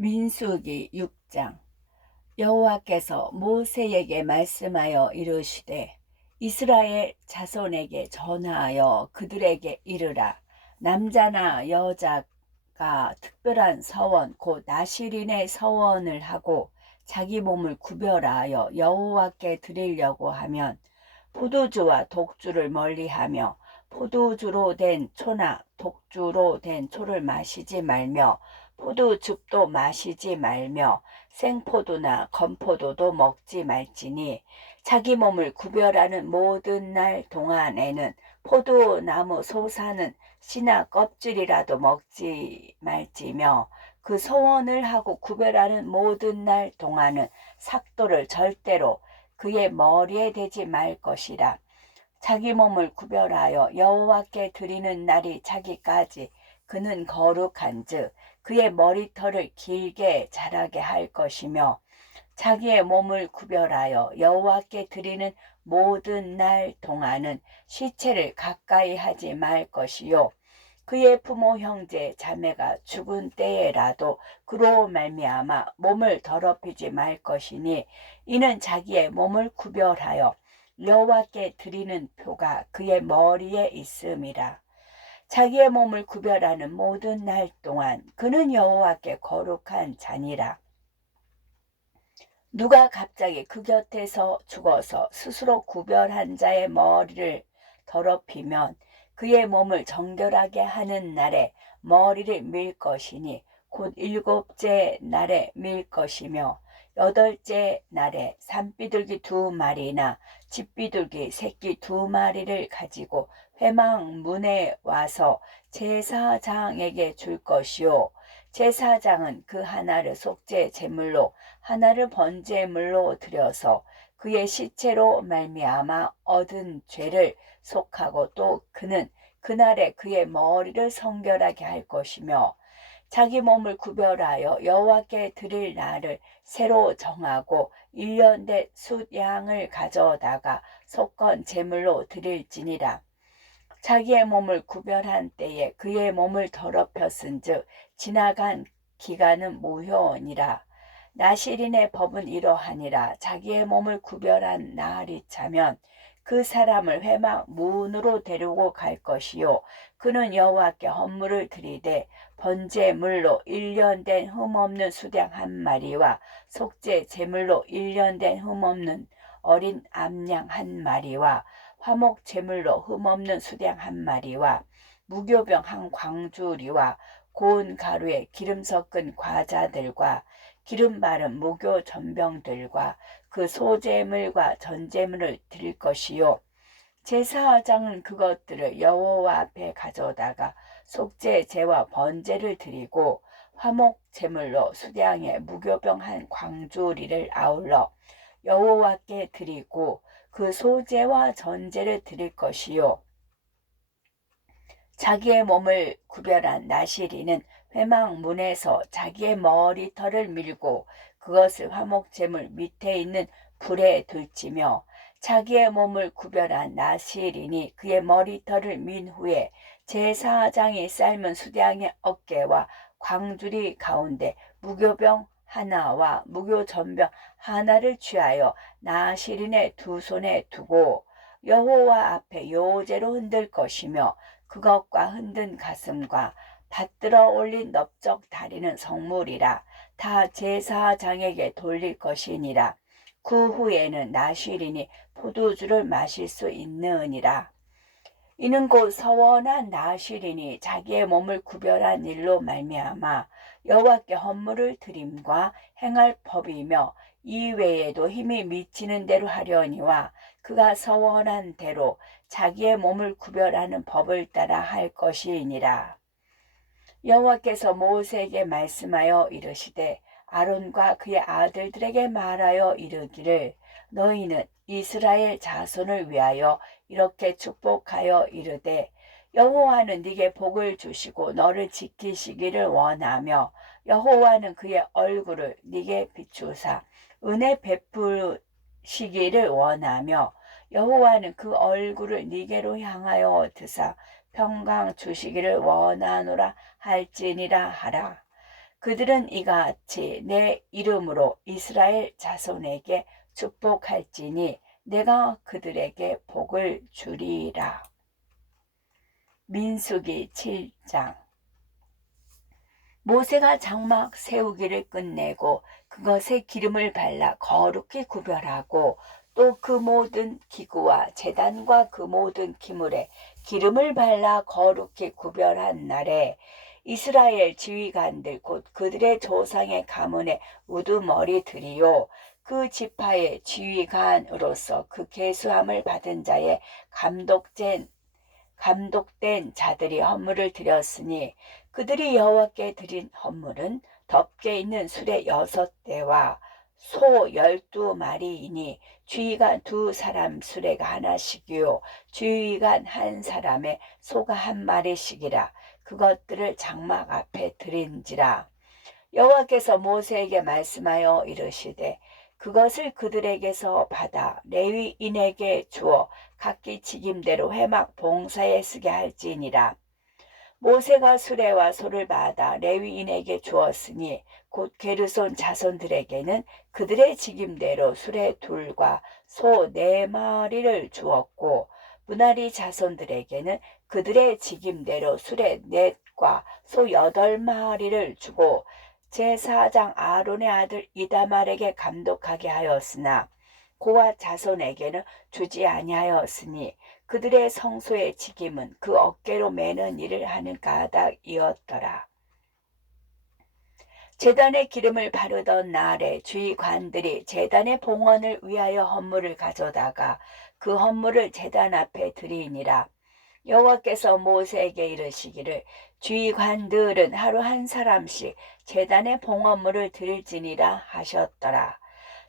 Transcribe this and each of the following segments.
민수기 6장. 여호와께서 모세에게 말씀하여 이르시되 이스라엘 자손에게 전하여 그들에게 이르라. 남자나 여자가 특별한 서원 곧 나실인의 서원을 하고 자기 몸을 구별하여 여호와께 드리려고 하면 포도주와 독주를 멀리하며 포도주로 된 초나 독주로 된 초를 마시지 말며 포도즙도 마시지 말며 생포도나 건포도도 먹지 말지니 자기 몸을 구별하는 모든 날 동안에는 포도나무 솟아는 씨나 껍질이라도 먹지 말지며 그 소원을 하고 구별하는 모든 날 동안은 삭도를 절대로 그의 머리에 대지 말 것이라. 자기 몸을 구별하여 여호와께 드리는 날이 차기까지 그는 거룩한즉 그의 머리털을 길게 자라게 할 것이며 자기의 몸을 구별하여 여호와께 드리는 모든 날 동안은 시체를 가까이 하지 말 것이요 그의 부모 형제 자매가 죽은 때에라도 그로 말미암아 몸을 더럽히지 말 것이니 이는 자기의 몸을 구별하여 여호와께 드리는 표가 그의 머리에 있음이라. 자기의 몸을 구별하는 모든 날 동안 그는 여호와께 거룩한 자니라. 누가 갑자기 그 곁에서 죽어서 스스로 구별한 자의 머리를 더럽히면 그의 몸을 정결하게 하는 날에 머리를 밀 것이니 곧 일곱째 날에 밀 것이며 여덟째 날에 산비둘기 2마리나 집비둘기 새끼 2마리를 가지고 회막문에 와서 제사장에게 줄 것이요 제사장은 그 하나를 속죄 제물로 하나를 번제물로 드려서 그의 시체로 말미암아 얻은 죄를 속하고 또 그는 그날에 그의 머리를 성결하게 할 것이며 자기 몸을 구별하여 여호와께 드릴 날을 새로 정하고 1년 된 숫양을 가져다가 속건 제물로 드릴지니라. 자기의 몸을 구별한 때에 그의 몸을 더럽혔은즉 지나간 기간은 무효니라. 나실인의 법은 이러하니라. 자기의 몸을 구별한 날이 차면 그 사람을 회막 문으로 데리고 갈 것이요 그는 여호와께 헌물을 드리되 번제물로 1년 된 흠없는 수양 1마리와 속죄 제물로 1년 된 흠없는 어린 암양 1마리와 화목 제물로 흠없는 수양 1마리와 무교병 1광주리와 고운 가루에 기름 섞은 과자들과 기름 바른 무교 전병들과 그 소제물과 전제물을 드릴 것이요 제사장은 그것들을 여호와 앞에 가져다가 속죄제와 번제를 드리고 화목 제물로 수량의 무교병 1광주리를 아울러 여호와께 드리고 그 소제와 전제를 드릴 것이요 자기의 몸을 구별한 나실인은 회막문에서 자기의 머리털을 밀고 그것을 화목제물 밑에 있는 불에 들치며 자기의 몸을 구별한 나실인이 그의 머리털을 민 후에 제사장이 삶은 수량의 어깨와 광주리 가운데 무교병 하나와 무교전병 하나를 취하여 나실인의 2손에 두고 여호와 앞에 요제로 흔들 것이며 그것과 흔든 가슴과 받들어 올린 넓적 다리는 성물이라 다 제사장에게 돌릴 것이니라. 그 후에는 나실인이 포도주를 마실 수 있느니라. 이는 곧 서원한 나실인이 자기의 몸을 구별한 일로 말미암아 여호와께 헌물을 드림과 행할 법이며 이외에도 힘이 미치는 대로 하려니와 그가 서원한 대로 자기의 몸을 구별하는 법을 따라 할 것이니라. 여호와께서 모세에게 말씀하여 이르시되 아론과 그의 아들들에게 말하여 이르기를 너희는 이스라엘 자손을 위하여 이렇게 축복하여 이르되 여호와는 네게 복을 주시고 너를 지키시기를 원하며 여호와는 그의 얼굴을 네게 비추사 은혜 베푸시기를 원하며 여호와는 그 얼굴을 네게로 향하여 드사 평강 주시기를 원하노라 할지니라 하라. 그들은 이같이 내 이름으로 이스라엘 자손에게 축복할지니 내가 그들에게 복을 주리라. 민수기 7장. 모세가 장막 세우기를 끝내고 그것에 기름을 발라 거룩히 구별하고 또 그 모든 기구와 제단과 그 모든 기물에 기름을 발라 거룩히 구별한 날에 이스라엘 지휘관들 곧 그들의 조상의 가문의 우두머리들이요 그 지파의 지휘관으로서 그 계수함을 받은 자의 감독된 자들이 헌물을 드렸으니 그들이 여호와께 드린 헌물은 덮개 있는 수레 6대와 소 12마리이니 주의관 2사람 수레가 하나씩이요 주의관 1사람의 소가 1마리씩이라. 그것들을 장막 앞에 드린지라. 여호와께서 모세에게 말씀하여 이르시되 그것을 그들에게서 받아 레위인에게 주어 각기 직임대로 회막 봉사에 쓰게 할지니라. 모세가 수레와 소를 받아 레위인에게 주었으니 곧 게르손 자손들에게는 그들의 직임대로 수레 2과 소 4마리를 주었고 므라리 자손들에게는 그들의 직임대로 수레 4과 소 8마리를 주고 제사장 아론의 아들 이다말에게 감독하게 하였으나 고아 자손에게는 주지 아니하였으니 그들의 성소의 직임은 그 어깨로 매는 일을 하는 가닥이었더라. 제단에 기름을 바르던 날에 주의관들이 제단의 봉헌을 위하여 헌물을 가져다가 그 헌물을 제단 앞에 드리니라. 여호와께서 모세에게 이르시기를 주의관들은 하루 1사람씩 제단의 봉헌물을 드릴지니라 하셨더라.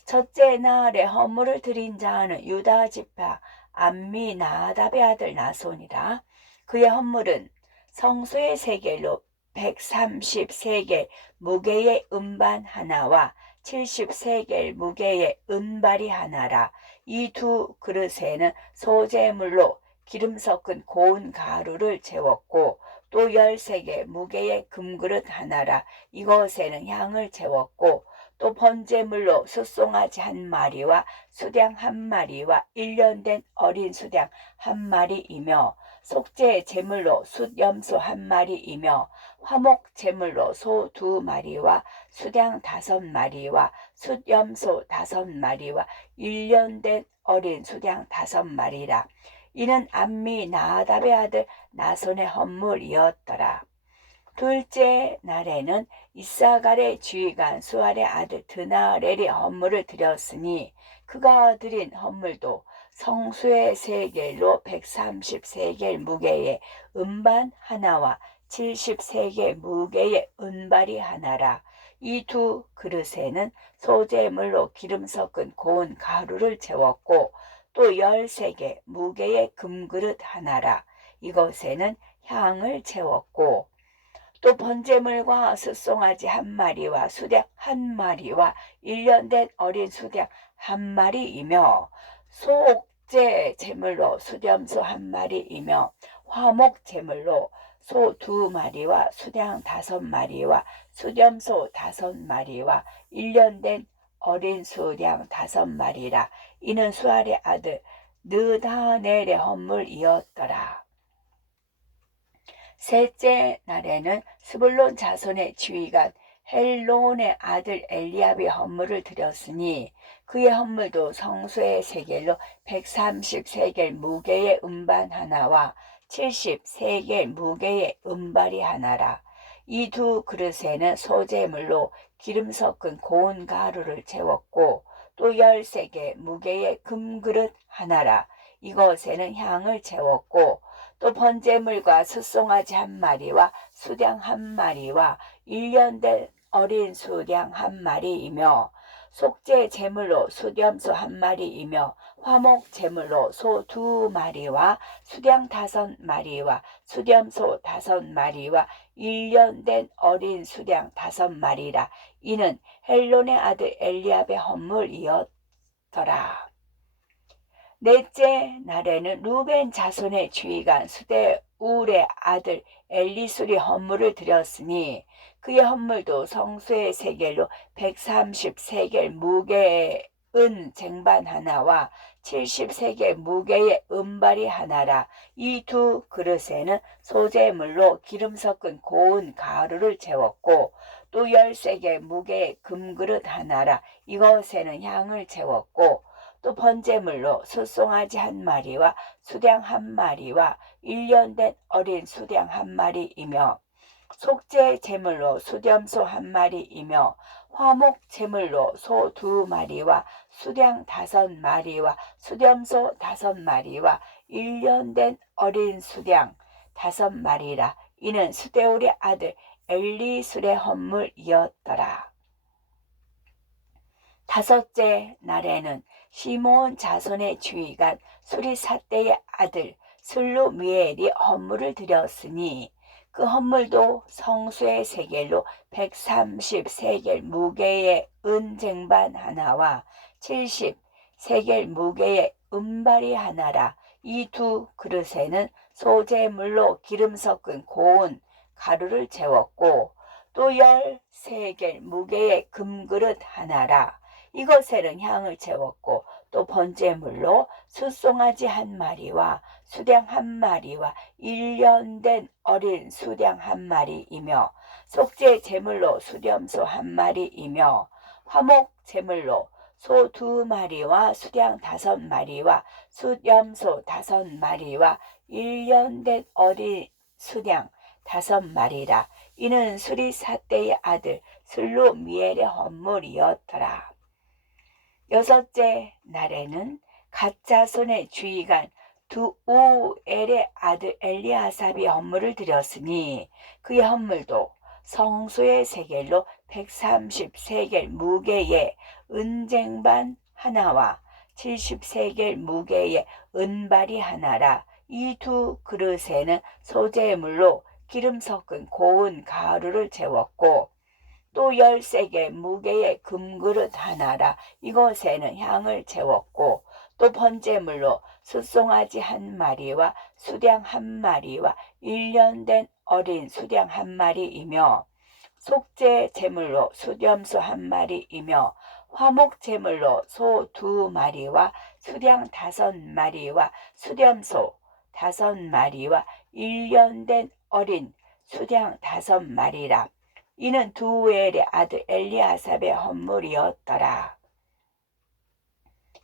첫째 날에 헌물을 드린 자는 유다 지파 암미나답의 아들 나손이라. 그의 헌물은 성소의 세겔로 130세겔 무게의 음반 하나와 70세겔 무게의 은발이 하나라. 이 2그릇에는 소재물로 기름 섞은 고운 가루를 재웠고 또 13개 무게의 금그릇 하나라. 이것에는 향을 재웠고 또 번제물로 숫송아지 1마리와 수량 1마리와 1년 된 어린 수량 1마리이며 속죄 제물로 숫염소 1마리이며 화목 제물로 소 2마리와 수량 5마리와 숫염소 5마리와 1년 된 어린 수량 5마리라. 이는 암미나답의 아들 나손의 헌물이었더라. 둘째 날에는 이사갈의 지휘관 수알의 아들 드나렐이 헌물을 드렸으니 그가 드린 헌물도 성수의 세겔로 130세겔 무게의 음반 하나와 70세겔 무게의 은발이 하나라. 이 2그릇에는 소재물로 기름 섞은 고운 가루를 재웠고 또 13개 무게의 금그릇 하나라. 이것에는 향을 재웠고 또 번제물과 숫송아지 1마리와 수량 1마리와 1년 된 어린 수량 1마리이며 속죄 제물로 숫염소 1마리이며 화목 제물로 소 2마리와 수량 5마리와 숫염소 5마리와 1년 된 어린 수량 5마리라. 이는 수알의 아들 느다넬의 헌물이었더라. 셋째 날에는 스불론 자손의 지휘관 헬론의 아들 엘리압이 헌물을 드렸으니 그의 헌물도 성소의 세겔로 130세겔 무게의 음반 하나와 70세겔 무게의 은발이 하나라. 이 2그릇에는 소재물로 기름 섞은 고운 가루를 재웠고 또 13개 무게의 금그릇 하나라. 이것에는 향을 재웠고 또 번제물과 숫송아지 1마리와 수량 1마리와 1년 된 어린 수량 1마리이며 속죄 제물로 숫염소 1마리이며 화목 제물로 소 2마리와 수량 5마리와 숫염소 5마리와 1년 된 어린 수량 5마리라. 이는 헬론의 아들 엘리압의 헌물이었더라. 넷째 날에는 루벤 자손의 지휘관 수데울의 아들 엘리술이 헌물을 드렸으니 그의 헌물도 성수의 세겔로 130세겔 무게의 은 쟁반 하나와 70세겔 무게의 은발이 하나라. 이 두 그릇에는 소재물로 기름 섞은 고운 가루를 채웠고 또 10세겔 무게의 금그릇 하나라. 이것에는 향을 채웠고 또 번제물로 숫송아지 한 마리와 수량 한 마리와 1년 된 어린 수량 한 마리이며 속죄 제물로 수렴소 한 마리이며 화목 제물로 소 2마리와 수량 5마리와 수렴소 5마리와 1년 된 어린 수량 5마리라. 이는 수데울의 아들 엘리술의 헌물이었더라. 다섯째 날에는 시므온 자손의 주의관 수리사대의 아들 슬루미엘이 헌물을 드렸으니 그 헌물도 성수의 세겔로 130세겔 무게의 은쟁반 하나와 70세겔 무게의 은발이 하나라. 이 두 그릇에는 소재물로 기름 섞은 고운 가루를 채웠고 또 10세겔 무게의 금그릇 하나라. 이것에는 향을 채웠고 또 번제물로 숫송아지 한 마리와 수량 한 마리와 1년 된 어린 수량 한 마리이며 속죄 제물로 수렴소 한 마리이며 화목 제물로 소 2마리와 수량 5마리와 수렴소 5마리와 1년 된 어린 수량 5마리라. 이는 수리사대의 아들 슬루미엘의 헌물이었더라. 여섯째 날에는 갓자손의 주의관 두우엘의 아들 엘리아삽이 헌물을 드렸으니 그의 헌물도 성소의 세겔로 130세겔 무게의 은쟁반 하나와 70세겔 무게의 은발이 하나라. 이 두 그릇에는 소재물로 기름 섞은 고운 가루를 채웠고 또 10세겔 무게의 금그릇 하나라. 이것에는 향을 채웠고 또 번제물로 숫송아지 한 마리와 수량 한 마리와 1년 된 어린 수량 한 마리이며 속죄 제물로 수렴소 한 마리이며 화목 제물로 소 2마리와 수량 5마리와 수렴소 5마리와 1년 된 어린 수량 5마리라. 이는 두우엘의 아들 엘리아삽의 헌물이었더라.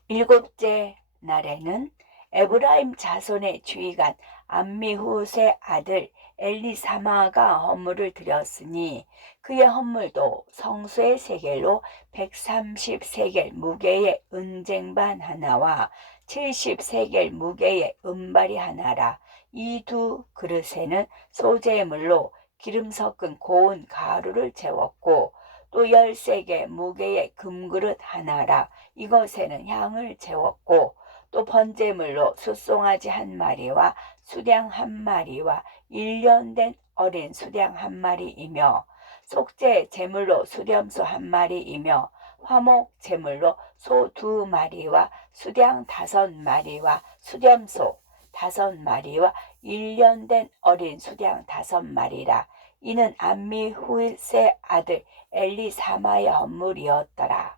일곱째 날에는 에브라임 자손의 주의관 암미훗의 아들 엘리사마가 헌물을 드렸으니 그의 헌물도 성소의 세겔로 130세겔 무게의 은쟁반 하나와 70세겔 무게의 은발이 하나라. 이 두 그릇에는 소재물로 기름 섞은 고운 가루를 채웠고 또 10세겔 무게의 금그릇 하나라. 이것에는 향을 채웠고 또 번제물로 숫송아지 한 마리와 수량 한 마리와 1년 된 어린 수량 한 마리이며 속죄 제물로 수렴소 한 마리이며 화목 제물로 소 2마리와 수량 5마리와 수렴소 5마리와 1년 된 어린 수량 5마리라. 이는 암미훗의 아들 엘리사마의 헌물이었더라.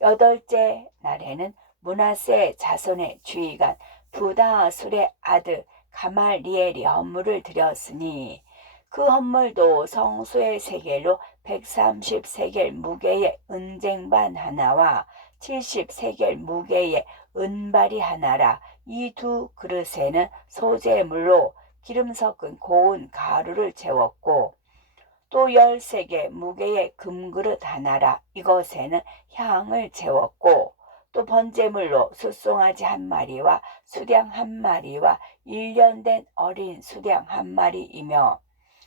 여덟째 날에는 므낫세 자손의 주의관 부다술의 아들 가말리엘이 헌물을 드렸으니 그 헌물도 성소의 세겔로 130세겔 무게의 은쟁반 하나와 70세겔 무게의 은발이 하나라. 이 두 그릇에는 소재물로 기름 섞은 고운 가루를 채웠고 또 10세겔 무게의 금그릇 하나라. 이것에는 향을 채웠고 또 번제물로 숫송아지 한 마리와 수량 한 마리와 1년 된 어린 수량 한 마리이며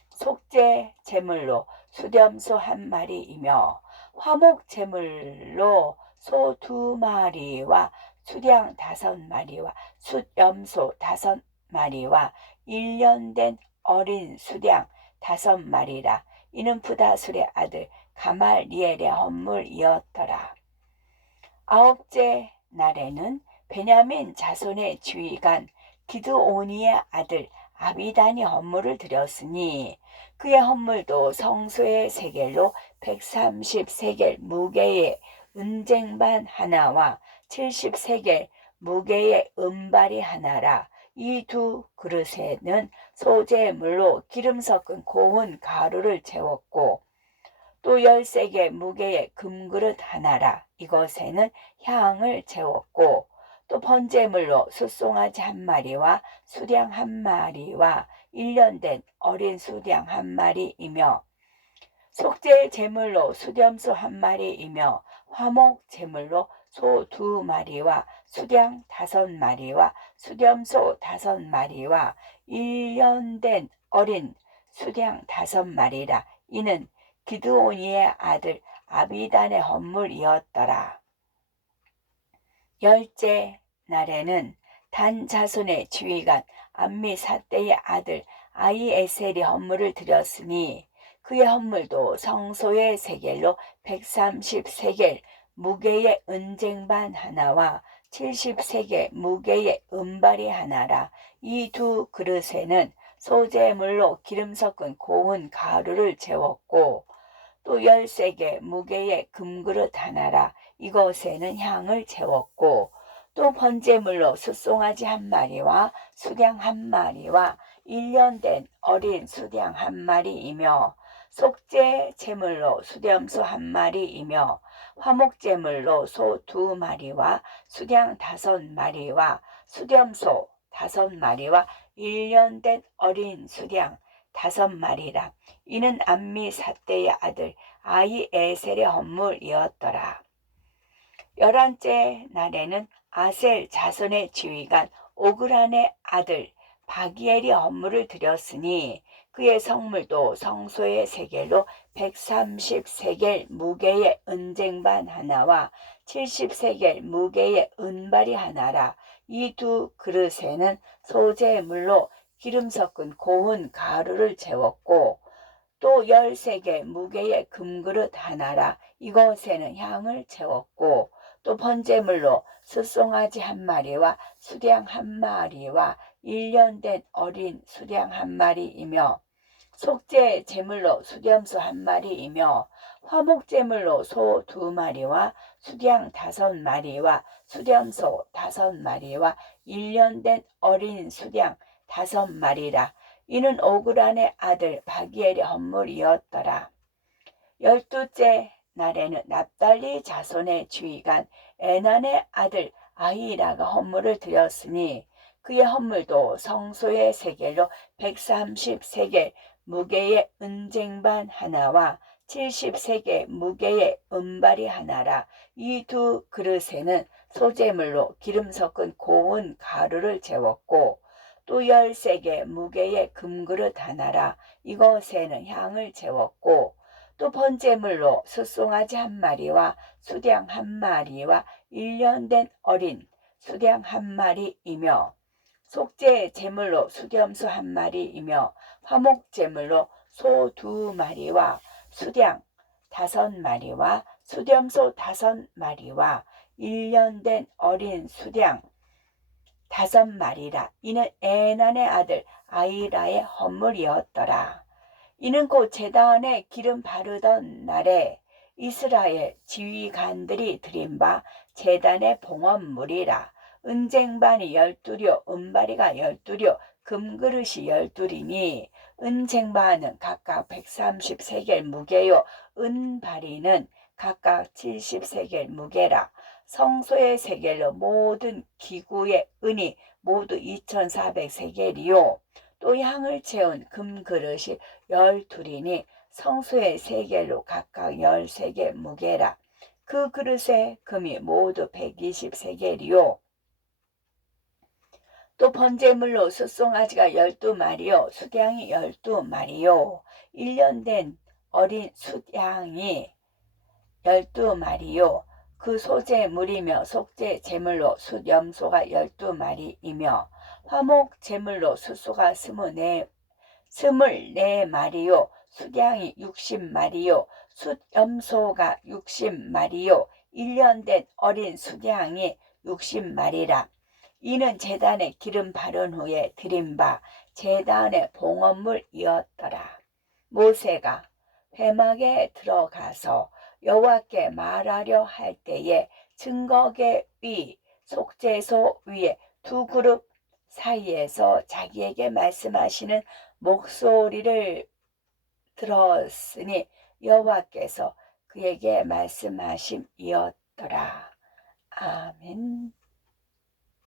속죄 제물로 수렴소 한 마리이며 화목 제물로 소 2마리와 수량 5마리와 수렴소 5마리와 1년 된 어린 수량 5마리라. 이는 부다술의 아들 가말리엘의 헌물이었더라. 아홉째 날에는 베냐민 자손의 주의관 기드오니의 아들 아비단이 헌물을 드렸으니 그의 헌물도 성소의 세겔로 130세겔 무게의 은쟁반 하나와 70세겔 무게의 은발이 하나라. 이 두 그릇에는 소재물로 기름 섞은 고운 가루를 채웠고 또 10세겔 무게의 금그릇 하나라. 이것에는 향을 채웠고 또 번제물로 숫송아지 한 마리와 수량 한 마리와 1년 된 어린 수량 한 마리이며 속죄 제물로 수렴소 한 마리이며 화목 제물로 소 2마리와 수량 5마리와 수렴소 5마리와 1년 된 어린 수량 5마리라. 이는 기드오니의 아들 아비단의 헌물이었더라. 열째 날에는 단 자손의 지휘관 암미사대의 아들 아히에셀이 헌물을 드렸으니 그의 헌물도 성소의 세겔로 130세겔 무게의 은쟁반 하나와 70세겔 무게의 은발이 하나라. 이 두 그릇에는 소재물로 기름 섞은 고운 가루를 채웠고 또 10세겔 무게의 금그릇 하나라. 이것에는 향을 채웠고 또 번제물로 숫송아지 한 마리와 수량 한 마리와 1년 된 어린 수량 한 마리이며 속죄 제물로 수렴소 한 마리이며 화목제물로 소 2마리와 수량 5마리와 수렴소 5마리와 1년 된 어린 수량 5마리라. 이는 암미사대의 아들 아히에셀의 헌물이었더라. 11째 날에는 아셀 자손의 지휘관 오그란의 아들 바기엘이 헌물을 드렸으니 그의 성물도 성소의 세겔로 130세겔 무게의 은쟁반 하나와 70세겔 무게의 은발이 하나라. 이 두 그릇에는 소재물로 기름 섞은 고운 가루를 채웠고 또 10세겔 무게의 금그릇 하나라. 이것에는 향을 채웠고 또 번제물로 숫송아지 한 마리와 수량 한 마리와 1년 된 어린 수량 한 마리이며 속죄 제물로 수렴소 한 마리이며 화목 제물로 소 2마리와 수량 5마리와 수렴소 5마리와 1년 된 어린 수량 5마리라. 이는 오그란의 아들 바기엘의 헌물이었더라. 12째 날에는 납달리 자손의 지휘관 에난의 아들 아히라가 헌물을 드렸으니 그의 헌물도 성소의 세겔로 130세겔 무게의 은쟁반 하나와 70세겔 무게의 은발이 하나라. 이 두 그릇에는 소재물로 기름 섞은 고운 가루를 채웠고 또 10세겔 무게의 금그릇 하나라. 이것에는 향을 채웠고 또 번제물로 숫송아지 한 마리와 수량 한 마리와 1년 된 어린 수량 한 마리이며 속죄 제물로 수렴소 한 마리이며 화목 제물로 소 2마리와 수량 5마리와 수렴소 5마리와 1년 된 어린 수량 5마리라. 이는 에난의 아들 아히라의 헌물이었더라. 이는 곧 제단에 기름 바르던 날에 이스라엘 지휘관들이 드린 바 제단의 봉헌물이라. 은쟁반이 12려 은바리가 12려 금그릇이 12이니 은쟁반은 각각 130세겔 무게요 은바리는 각각 70세겔 무게라. 성소의 세겔로 모든 기구의 은이 모두 2400세겔이요 또 향을 채운 금그릇이 12이니 성소의 세겔로 각각 10세겔 무게라. 그 그릇의 금이 모두 120세겔이요 또 번제물로 숫송아지가 12마리요 수량이 12마리요 1년 된 어린 수량이 12마리요 그 소재물이며 속죄 제물로 숫염소가 12마리이며 화목 제물로 숫소가 24마리요 수량이 60마리요 숫염소가 60마리요 1년 된 어린 수량이 60마리라. 이는 제단에 기름 바른 후에 드린 바 제단의 봉헌물이었더라. 모세가 회막에 들어가서 여호와께 말하려 할 때에 증거계 위 속죄소 위에 두 그룹 사이에서 자기에게 말씀하시는 목소리를 들었으니 여호와께서 그에게 말씀하심이었더라. 아멘.